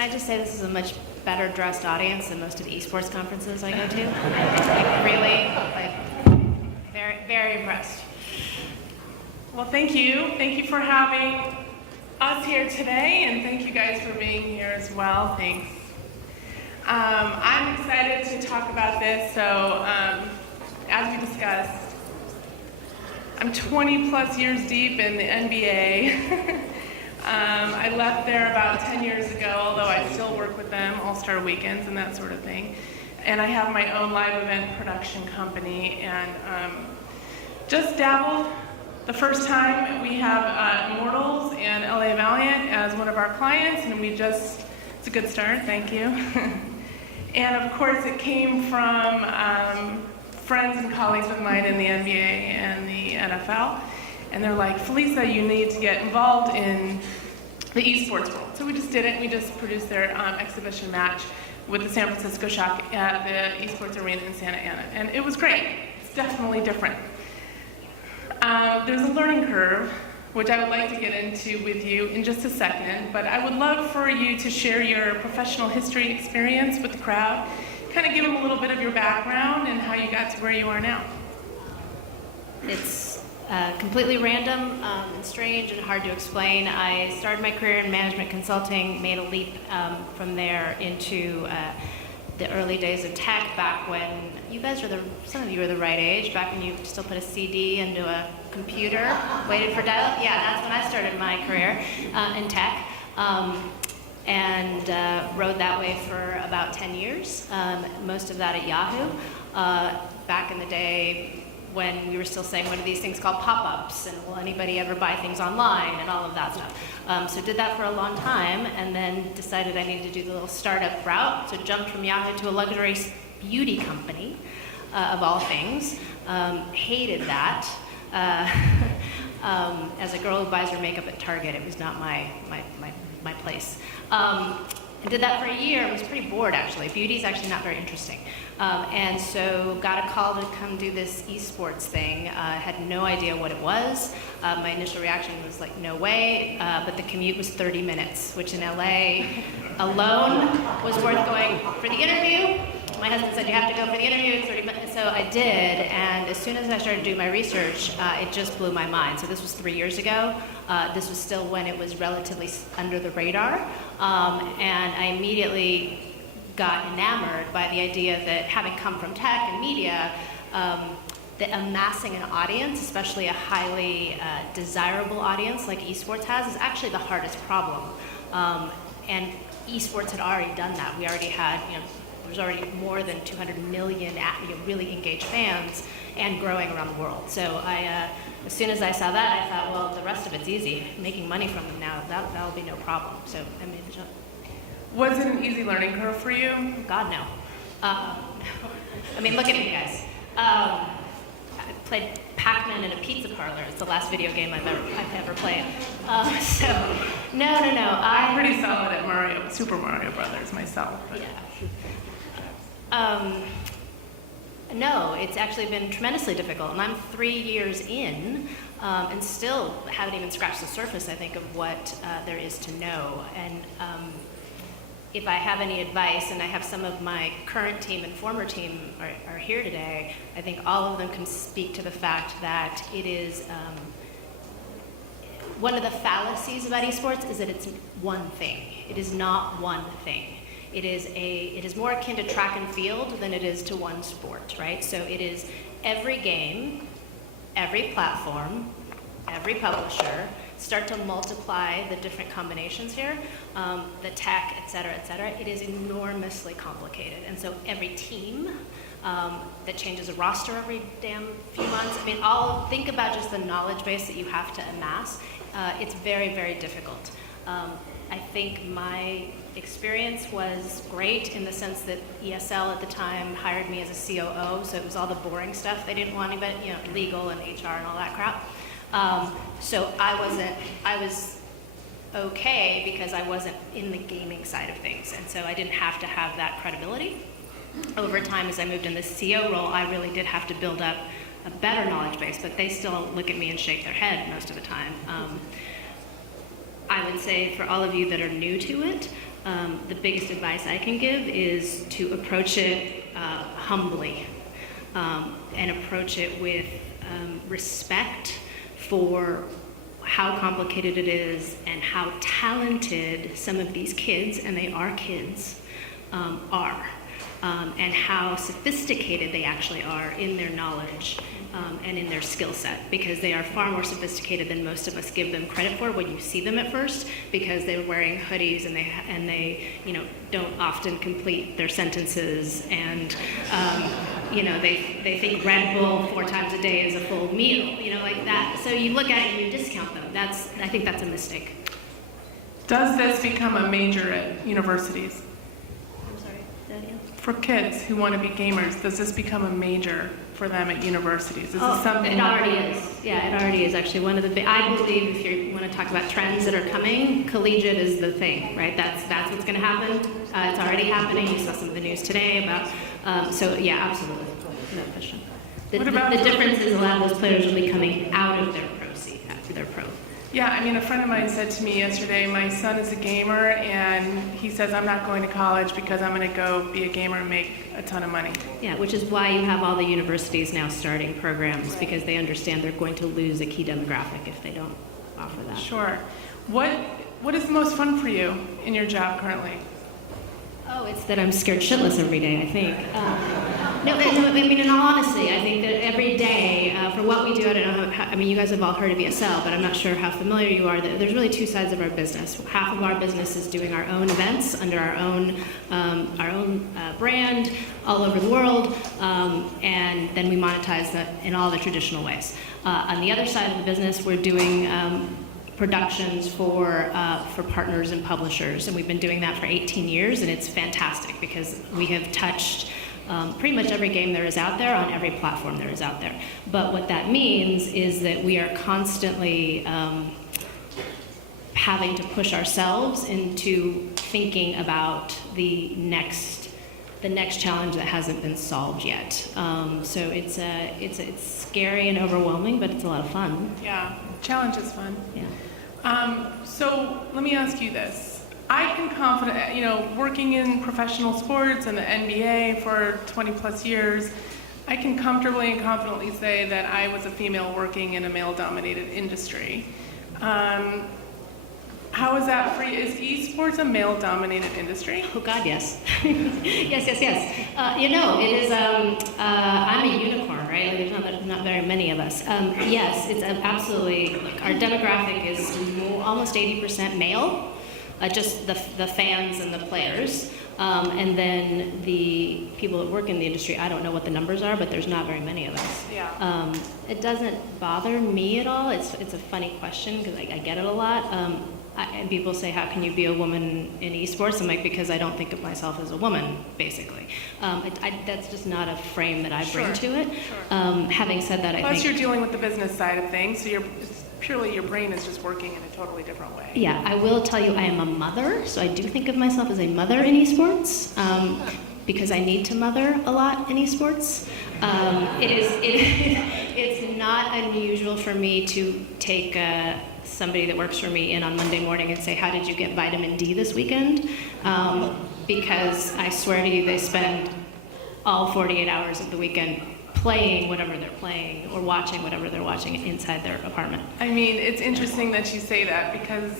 Can I just say this is a much better dressed audience than most of the esports conferences I go to? Like, really, very, very impressed. Well, thank you. Thank you for having us here today, and thank you guys for being here as well. Thanks. I'm excited to talk about this. So, as we discussed, I'm 20 plus years deep in the NBA. I left there about 10 years ago, although I still work with them, All-Star Weekends and that sort of thing. And I have my own live event production company, and just dabbled. The first time we have Immortals and LA Valiant as one of our clients, and it's a good start, thank you. And of course it came from friends and colleagues of mine in the NBA and the NFL. And they're like, Felisa, you need to get involved in the esports world. So we just did it. We just produced their exhibition match with the San Francisco Shock at the Esports Arena in Santa Ana. And it was great. It's definitely different. There's a learning curve, which I would like to get into with you in just a second, but I would love for you to share your professional history experience with the crowd, kind of give them a little bit of your background and how you got to where you are now. It's completely random and strange and hard to explain. I started my career in management consulting, made a leap from there into the early days of tech, back when you guys some of you are the right age, back when you still put a CD into a computer, waited for dial-up. Yeah, that's when I started my career in tech, and rode that way for about 10 years, most of that at Yahoo. Back in the day when we were still saying, what are these things called, pop-ups, and will anybody ever buy things online, and all of that stuff. So did that for a long time, and then decided I needed to do the little startup route, so jumped from Yahoo to a luxury beauty company, of all things. Hated that. As a girl who buys her makeup at Target, it was not my place. I did that for a year. I was pretty bored, actually. Beauty's actually not very interesting. And so got a call to come do this esports thing. Had no idea what it was. My initial reaction was like, no way, but the commute was 30 minutes, which in LA alone was worth going for the interview. My husband said, you have to go for the interview, it's 30 minutes. So I did, and as soon as I started doing my research, it just blew my mind. So this was 3 years ago. This was still when it was relatively under the radar. And I immediately got enamored by the idea that, having come from tech and media, that amassing an audience, especially a highly desirable audience like esports has, is actually the hardest problem. And esports had already done that. We already had, there's already more than 200 million really engaged fans, and growing around the world. So as soon as I saw that, I thought, well, the rest of it's easy. Making money from them now, that'll be no problem. So I made the jump. Was it an easy learning curve for you? God, no. I mean, look at me, guys. I played Pac-Man in a pizza parlor. It's the last video game I've ever played. So, no. I'm pretty solid at Super Mario Brothers myself. But. Yeah. No, it's actually been tremendously difficult, and I'm 3 years in, and still haven't even scratched the surface, I think, of what there is to know. And if I have any advice, and I have some of my current team and former team are here today, I think all of them can speak to the fact that it is, one of the fallacies about esports is that it's one thing. It is not one thing. It is more akin to track and field than it is to one sport, right? So it is every game, every platform, every publisher, start to multiply the different combinations here, the tech, et cetera, it is enormously complicated. And so every team that changes a roster every damn few months, I mean, think about just the knowledge base that you have to amass. It's very, very difficult. I think my experience was great in the sense that ESL at the time hired me as a COO, so it was all the boring stuff they didn't want anybody, legal and HR and all that crap. So I was okay because I wasn't in the gaming side of things, and so I didn't have to have that credibility. Over time, as I moved in the CO role, I really did have to build up a better knowledge base, but they still look at me and shake their head most of the time. I would say for all of you that are new to it, the biggest advice I can give is to approach it humbly and approach it with respect for how complicated it is and how talented some of these kids, and they are kids, are, and how sophisticated they actually are in their knowledge and in their skill set, because they are far more sophisticated than most of us give them credit for when you see them at first, because they're wearing hoodies and they don't often complete their sentences, and they think Red Bull 4 times a day is a full meal, like that. So you look at it and you discount them. I think that's a mistake. Does this become a major at universities? I'm sorry, say that again? For kids who want to be gamers, does this become a major for them at universities? Is this something it already is. Yeah, it already is actually one of the I believe if you want to talk about trends that are coming, collegiate is the thing, right? That's what's going to happen. It's already happening. You saw some of the news today about, so yeah, absolutely. No question. The difference is a lot of those players will be coming out of their pro seat after their pro. Yeah, I mean, a friend of mine said to me yesterday, my son is a gamer, and he says, I'm not going to college because I'm going to go be a gamer and make a ton of money. Yeah, which is why you have all the universities now starting programs, because they understand they're going to lose a key demographic if they don't offer that. Sure. What is the most fun for you in your job currently? Oh, it's that I'm scared shitless every day, I think. No, I mean, in all honesty, I think that every day, for what we do, I don't know how, you guys have all heard of ESL, but I'm not sure how familiar you are. There's really 2 sides of our business. Half of our business is doing our own events under our own brand all over the world, and then we monetize that in all the traditional ways. On the other side of the business, we're doing productions for partners and publishers, and we've been doing that for 18 years, and it's fantastic because we have touched pretty much every game there is out there on every platform there is out there. But what that means is that we are constantly having to push ourselves into thinking about the next challenge that hasn't been solved yet. So it's scary and overwhelming, but it's a lot of fun. Yeah, challenge is fun. Yeah. So let me ask you this. I can working in professional sports and the NBA for 20 plus years, I can comfortably and confidently say that I was a female working in a male-dominated industry. How is that for you? Is esports a male-dominated industry? Oh God, yes. yes. It is, I'm a unicorn, right? Like, there's not very many of us. Yes, it's absolutely, our demographic is almost 80% male, just the fans and the players. And then the people that work in the industry, I don't know what the numbers are, but there's not very many of us. Yeah. It doesn't bother me at all. It's a funny question because I get it a lot. And people say, how can you be a woman in esports? I'm like, because I don't think of myself as a woman, basically. That's just not a frame that I bring to it. Sure. Having said that, Plus you're dealing with the business side of things, so purely your brain is just working in a totally different way. Yeah, I will tell you I am a mother, so I do think of myself as a mother in esports, because I need to mother a lot in esports. It's not unusual for me to take somebody that works for me in on Monday morning and say, how did you get vitamin D this weekend? Because I swear to you, they spend all 48 hours of the weekend playing whatever they're playing or watching whatever they're watching inside their apartment. I mean, it's interesting that you say that because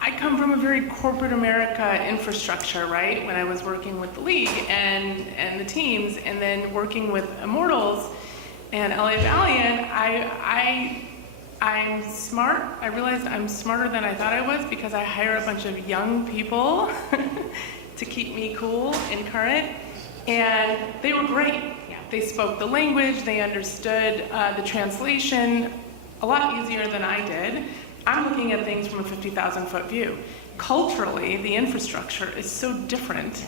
I come from a very corporate America infrastructure, right? When I was working with the league and the teams, and then working with Immortals and LA Valiant, I'm smart. I realized I'm smarter than I thought I was because I hire a bunch of young people to keep me cool and current, and they were great. They spoke the language, they understood the translation a lot easier than I did. I'm looking at things from a 50,000 foot view. Culturally, the infrastructure is so different.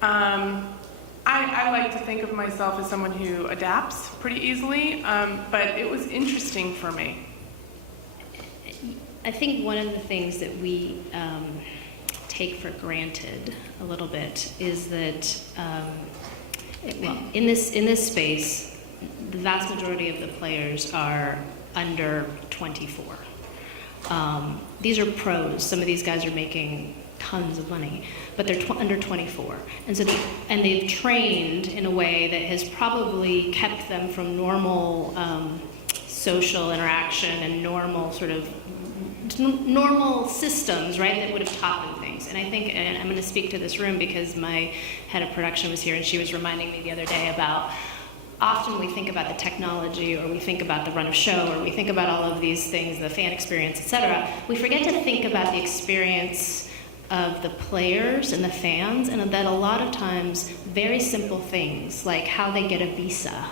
I like to think of myself as someone who adapts pretty easily, but it was interesting for me. I think one of the things that we take for granted a little bit is that in this space, the vast majority of the players are under 24. These are pros. Some of these guys are making tons of money, but they're under 24. And so they've trained in a way that has probably kept them from normal social interaction and normal sort of normal systems, right, that would have taught them things. And I think, and I'm going to speak to this room because my head of production was here and she was reminding me the other day about often we think about the technology, or we think about the run of show, or we think about all of these things, the fan experience, etc. We forget to think about the experience of the players and the fans, and that a lot of times very simple things like how they get a visa,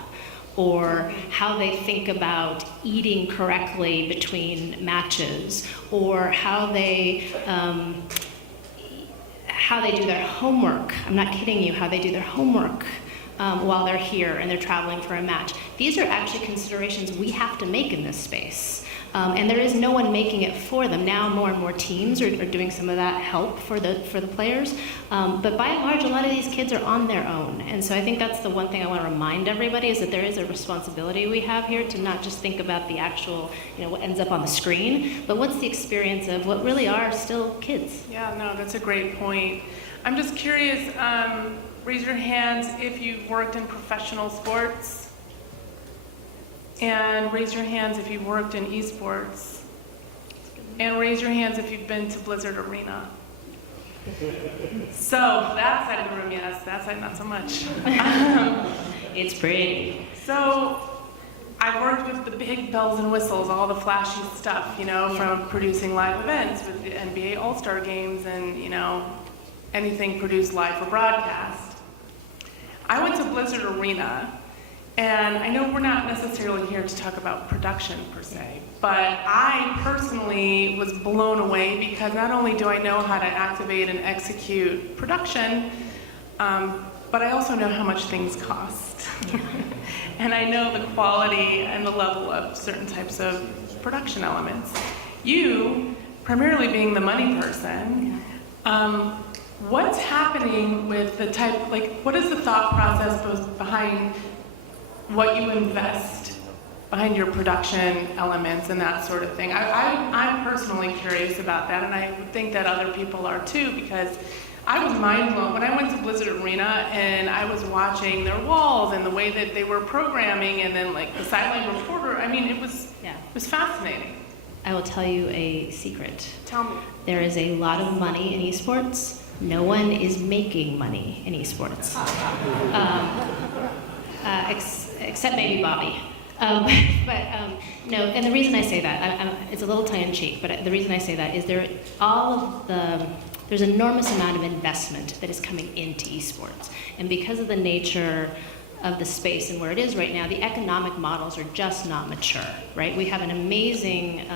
or how they think about eating correctly between matches, or how they do their homework. I'm not kidding you, how they do their homework while they're here and they're traveling for a match. These are actually considerations we have to make in this space. And there is no one making it for them. Now more and more teams are doing some of that help for the players. But by and large, a lot of these kids are on their own. And so I think that's the one thing I want to remind everybody, is that there is a responsibility we have here to not just think about the actual, what ends up on the screen, but what's the experience of what really are still kids. Yeah, no, that's a great point. I'm just curious, raise your hands if you've worked in professional sports. And raise your hands if you've worked in esports. And raise your hands if you've been to Blizzard Arena. So, that side of the room, yes. That side, not so much. It's pretty. So, I've worked with the big bells and whistles, all the flashy stuff, from producing live events with the NBA All-Star games and, anything produced live for broadcast. I went to Blizzard Arena. And I know we're not necessarily here to talk about production per se, but I personally was blown away because not only do I know how to activate and execute production, but I also know how much things cost. And I know the quality and the level of certain types of production elements. You, primarily being the money person, what's happening with the type, what is the thought process behind what you invest behind your production elements and that sort of thing? I'm personally curious about that, and I would think that other people are too, because I was mind blown when I went to Blizzard Arena and I was watching their walls and the way that they were programming, and then the sideline reporter. I mean, it was fascinating. I will tell you a secret. Tell me. There is a lot of money in esports. No one is making money in esports. Except maybe Bobby. No, and the reason I say that, it's a little tongue-in-cheek, but the reason I say that is there's an enormous amount of investment that is coming into esports. And because of the nature of the space and where it is right now, the economic models are just not mature, right? We have an amazing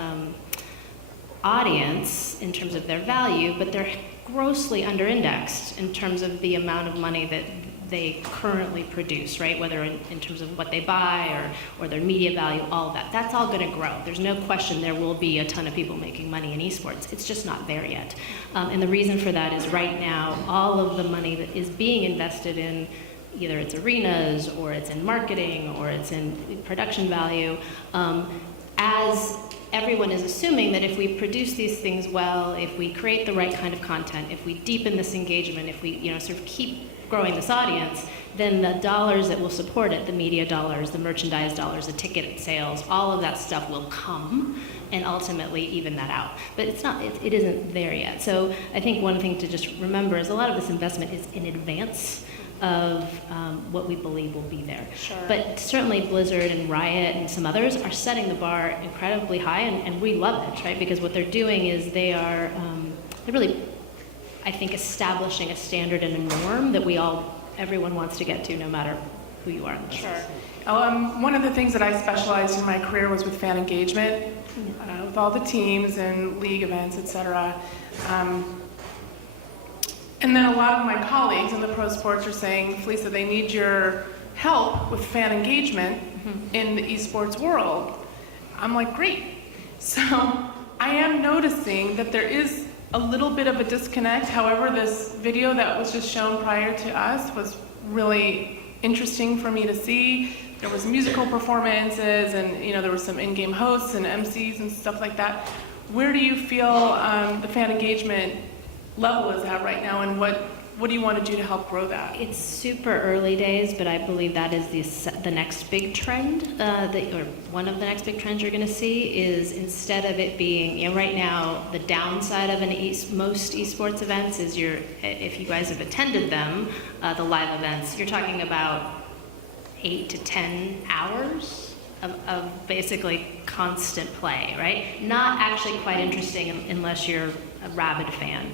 audience in terms of their value, but they're grossly under-indexed in terms of the amount of money that they currently produce, right? Whether in terms of what they buy or their media value, all of that. That's all going to grow. There's no question there will be a ton of people making money in esports. It's just not there yet. And the reason for that is right now, all of the money that is being invested in, either it's arenas or it's in marketing or it's in production value, as everyone is assuming that if we produce these things well, if we create the right kind of content, if we deepen this engagement, if we sort of keep growing this audience, then the dollars that will support it, the media dollars, the merchandise dollars, the ticket sales, all of that stuff will come and ultimately even that out. But it isn't there yet. So I think one thing to just remember is a lot of this investment is in advance of what we believe will be there. Sure. But certainly Blizzard and Riot and some others are setting the bar incredibly high, and we love it, right? Because what they're doing is they're really, I think, establishing a standard and a norm that everyone wants to get to, no matter who you are. Sure. One of the things that I specialized in my career was with fan engagement, with all the teams and league events, etc. And then a lot of my colleagues in the pro sports are saying, Felisa, they need your help with fan engagement in the esports world. I'm like, great. So I am noticing that there is a little bit of a disconnect. However, this video that was just shown prior to us was really interesting for me to see. There was musical performances, and there were some in-game hosts and MCs and stuff like that. Where do you feel the fan engagement level is that right now, and what do you want to do to help grow that? It's super early days, but I believe that is the next big trend, or one of the next big trends you're going to see is instead of it being, right now, the downside of most esports events is if you guys have attended them, the live events, you're talking about 8 to 10 hours of basically constant play, right? Not actually quite interesting unless you're a rabid fan.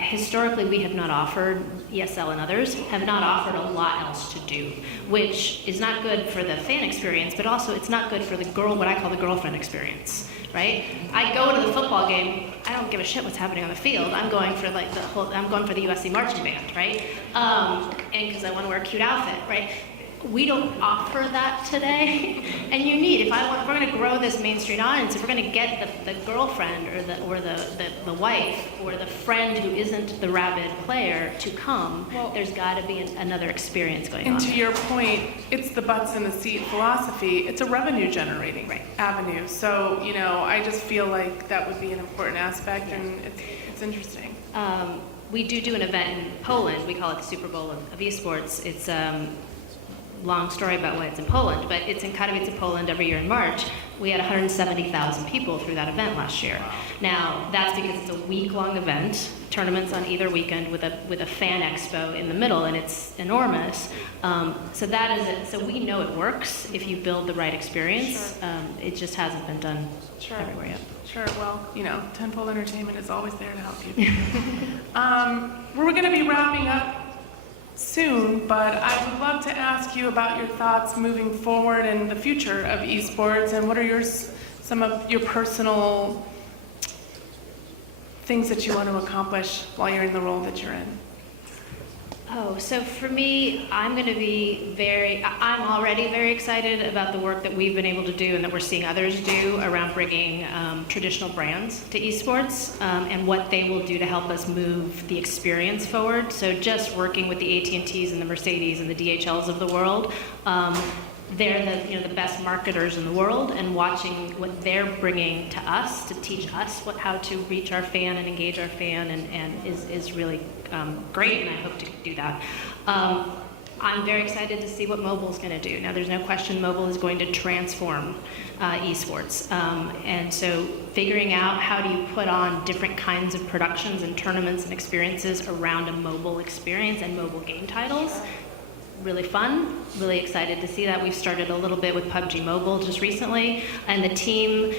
Historically, we have not offered, ESL and others, have not offered a lot else to do, which is not good for the fan experience, but also it's not good for what I call the girlfriend experience, right? I go to the football game, I don't give a shit what's happening on the field. I'm going for I'm going for the USC marching band, right? And because I want to wear a cute outfit, right? We don't offer that today, and if we're going to grow this Main Street audience, if we're going to get the girlfriend or the wife or the friend who isn't the rabid player to come, there's got to be another experience going on. And to your point, it's the butts in the seat philosophy. It's a revenue generating avenue. So I just feel like that would be an important aspect, and it's interesting. We do an event in Poland. We call it the Superbowl of Esports. It's long story about why it's in Poland, but it's in Katowice, Poland every year in March. We had 170,000 people through that event last year. Now, that's because it's a week-long event, tournaments on either weekend with a fan expo in the middle, and it's enormous. So that is it. So we know it works if you build the right experience. Sure. It just hasn't been done everywhere yet. Sure, well, Tenfold Entertainment is always there to help you. We're going to be wrapping up soon, but I would love to ask you about your thoughts moving forward in the future of esports, and what are some of your personal things that you want to accomplish while you're in the role that you're in? So for me, I'm already very excited about the work that we've been able to do and that we're seeing others do around bringing traditional brands to esports and what they will do to help us move the experience forward. So just working with the AT&Ts and the Mercedes and the DHLs of the world, they're the best marketers in the world, and watching what they're bringing to us to teach us how to reach our fan and engage our fan and is really great, and I hope to do that. I'm very excited to see what mobile is going to do. Now, there's no question mobile is going to transform esports, and so figuring out how do you put on different kinds of productions and tournaments and experiences around a mobile experience and mobile game titles. Really fun, really excited to see that. We've started a little bit with PUBG Mobile just recently, and the team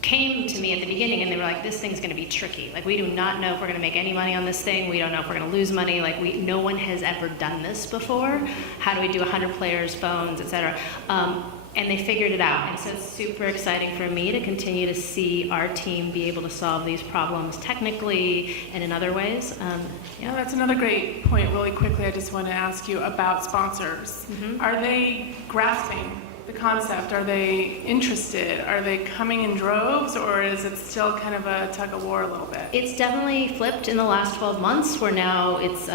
came to me at the beginning and they were like, this thing's going to be tricky. Like, we do not know if we're going to make any money on this thing. We don't know if we're going to lose money. Like, no one has ever done this before. How do we do 100 players, phones, etc.? And they figured it out. And so it's super exciting for me to continue to see our team be able to solve these problems technically and in other ways. Yeah, that's another great point. Really quickly, I just want to ask you about sponsors. Mm-hmm. Are they grasping the concept? Are they interested? Are they coming in droves, or is it still kind of a tug of war a little bit? It's definitely flipped in the last 12 months, where now it's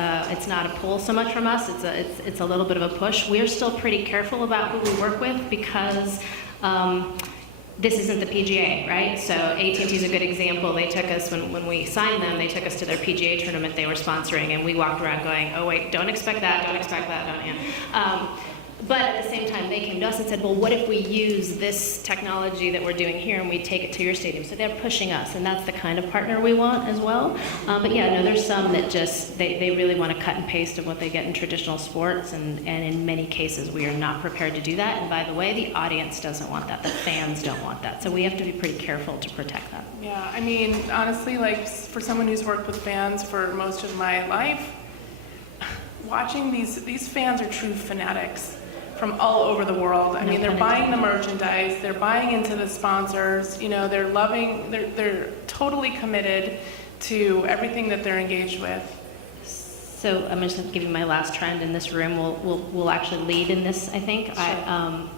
not a pull so much from us. It's a little bit of a push. We're still pretty careful about who we work with because this isn't the PGA, right? So AT&T is a good example. They took us, when we signed them, they took us to their PGA tournament they were sponsoring, and we walked around going, oh wait, don't expect that, don't expect that, don't. But at the same time, they came to us and said, well, what if we use this technology that we're doing here and we take it to your stadium? So they're pushing us, and that's the kind of partner we want as well. But yeah, no, there's some that just, they really want to cut and paste of what they get in traditional sports, and in many cases, we are not prepared to do that. And by the way, the audience doesn't want that. The fans don't want that. So we have to be pretty careful to protect that. Yeah, I mean, honestly, like, for someone who's worked with fans for most of my life, watching these fans are true fanatics from all over the world. I mean, they're buying the merchandise, they're buying into the sponsors, they're totally committed to everything that they're engaged with. So I'm just going to give you my last trend in this room. We'll actually lead in this, I think. Sure.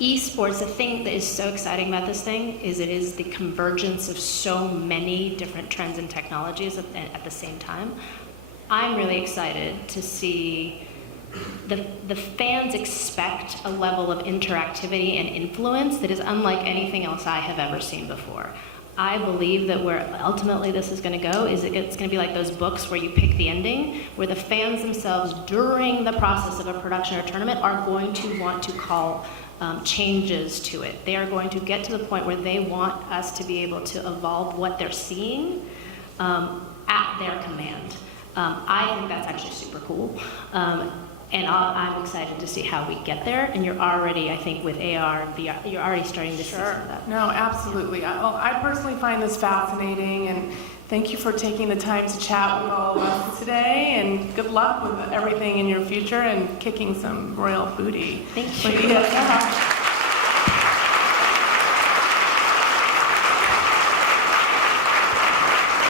Esports, the thing that is so exciting about this thing is it is the convergence of so many different trends and technologies at the same time. I'm really excited to see the fans expect a level of interactivity and influence that is unlike anything else I have ever seen before. I believe that where ultimately this is going to go is it's going to be like those books where you pick the ending, where the fans themselves, during the process of a production or tournament, are going to want to call changes to it. They are going to get to the point where they want us to be able to evolve what they're seeing at their command. I think that's actually super cool. And I'm excited to see how we get there. And you're already, I think, with AR and VR, you're already starting to see some of that. No, absolutely. I personally find this fascinating, and thank you for taking the time to chat with all of us today, and good luck with everything in your future and kicking some royal booty. Thank you. With ESL.